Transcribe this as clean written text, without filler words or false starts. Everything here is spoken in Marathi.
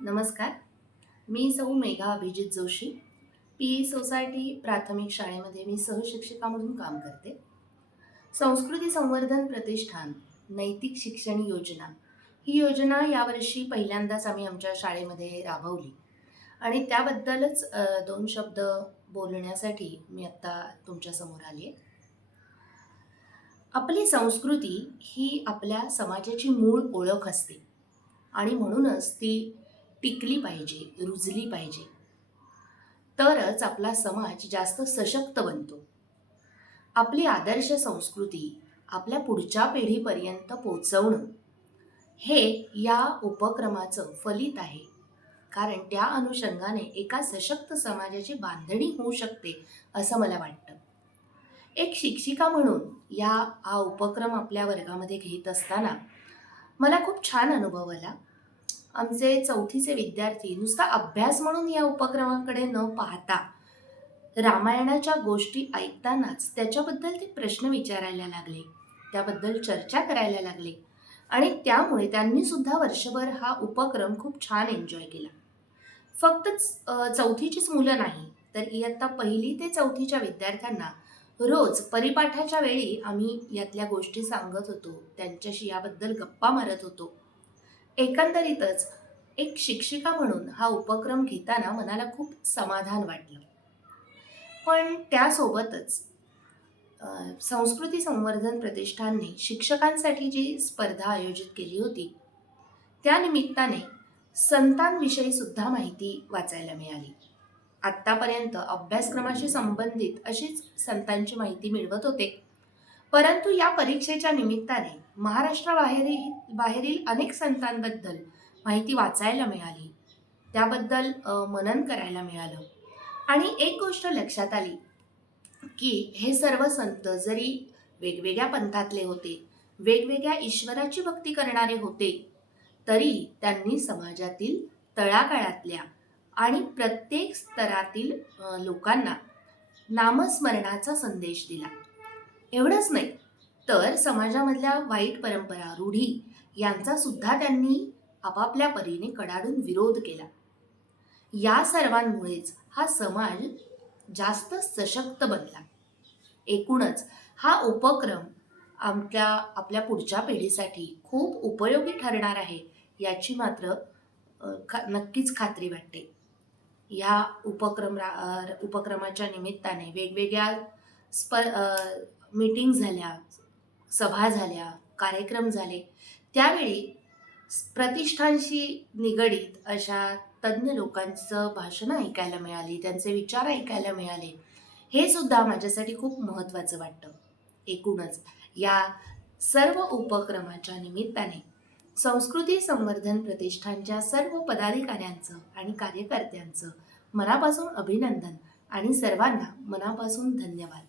नमस्कार. मी सौ मेघा अभिजित जोशी. पी सोसायटी प्राथमिक शाळेमध्ये मी सहशिक्षिका म्हणून काम करते. संस्कृती संवर्धन प्रतिष्ठान नैतिक शिक्षण योजना ही योजना यावर्षी पहिल्यांदाच आम्ही आमच्या शाळेमध्ये राबवली आणि त्याबद्दलच 2 शब्द बोलण्यासाठी मी आत्ता तुमच्यासमोर आली आहे. आपली संस्कृती ही आपल्या समाजाची मूळ ओळख असते आणि म्हणूनच ती टिकली पाहिजे, रुजली पाहिजे. तरच आपला समाज जास्त सशक्त बनतो. आपली आदर्श संस्कृती आपल्या पुढच्या पिढीपर्यंत पोहोचवणं हे या उपक्रमाचं फलित आहे. कारण त्या अनुषंगाने एका सशक्त समाजाची बांधणी होऊ शकते असं मला वाटतं. एक शिक्षिका म्हणून हा उपक्रम आपल्या वर्गामध्ये घेत असताना मला खूप छान अनुभव आला. आमचे 4थीचे विद्यार्थी नुसता अभ्यास म्हणून या उपक्रमाकडे न पाहता रामायणाच्या गोष्टी ऐकतानाच त्याच्याबद्दल ते प्रश्न विचारायला लागले, त्याबद्दल चर्चा करायला लागले आणि त्यामुळे त्यांनी सुद्धा वर्षभर हा उपक्रम खूप छान एन्जॉय केला. फक्त 4थीचीच मुलं नाही, तर इयत्ता 1ली ते 4थीच्या विद्यार्थ्यांना रोज परिपाठाच्या वेळी आम्ही यातल्या गोष्टी सांगत होतो, त्यांच्याशी याबद्दल गप्पा मारत होतो. एकंदरीतच एक शिक्षिका म्हणून हा उपक्रम घेताना मनाला खूप समाधान वाटलं. पण त्यासोबतच संस्कृती संवर्धन प्रतिष्ठानने शिक्षकांसाठी जी स्पर्धा आयोजित केली होती, त्या निमित्ताने संतांविषयी सुद्धा माहिती वाचायला मिळाली. आत्तापर्यंत अभ्यासक्रमाशी संबंधित अशीच संतांची माहिती मिळवत होते. परंतु या परीक्षेच्या निमित्ताने बाहेरील अनेक संतांबद्दल माहिती वाचायला मिळाली. त्याबद्दल मनन करायला मिळालं आणि एक गोष्ट लक्षात आली की हे सर्व संत जरी वेगवेगळ्या पंथातले होते, वेगवेगळ्या ईश्वराची भक्ती करणारे होते, तरी त्यांनी समाजातील तळागाळातल्या आणि प्रत्येक स्तरातील लोकांना नामस्मरणाचा संदेश दिला. एवढंच नाही, तर समाजामधल्या वाईट परंपरा, रूढी यांचा सुद्धा त्यांनी आपापल्या परीने कडाडून विरोध केला. या सर्वांमुळेच हा समाज जास्त सशक्त बनला. एकूणच हा उपक्रम आपल्या पुढच्या पिढीसाठी खूप उपयोगी ठरणार आहे याची मात्र नक्कीच खात्री वाटते. या उपक्रमाच्या निमित्ताने वेगवेगळ्या मीटिंग झाल्या, सभा झाल्या, कार्यक्रम झाले. त्यावेळी प्रतिष्ठानशी निगडीत अशा तज्ज्ञ लोकांचं भाषणं ऐकायला मिळाली, त्यांचे विचार ऐकायला मिळाले. हे सुद्धा माझ्यासाठी खूप महत्त्वाचं वाटतं. एकूणच या सर्व उपक्रमाच्या निमित्ताने संस्कृती संवर्धन प्रतिष्ठानच्या सर्व पदाधिकाऱ्यांचं आणि कार्यकर्त्यांचं मनापासून अभिनंदन आणि सर्वांना मनापासून धन्यवाद.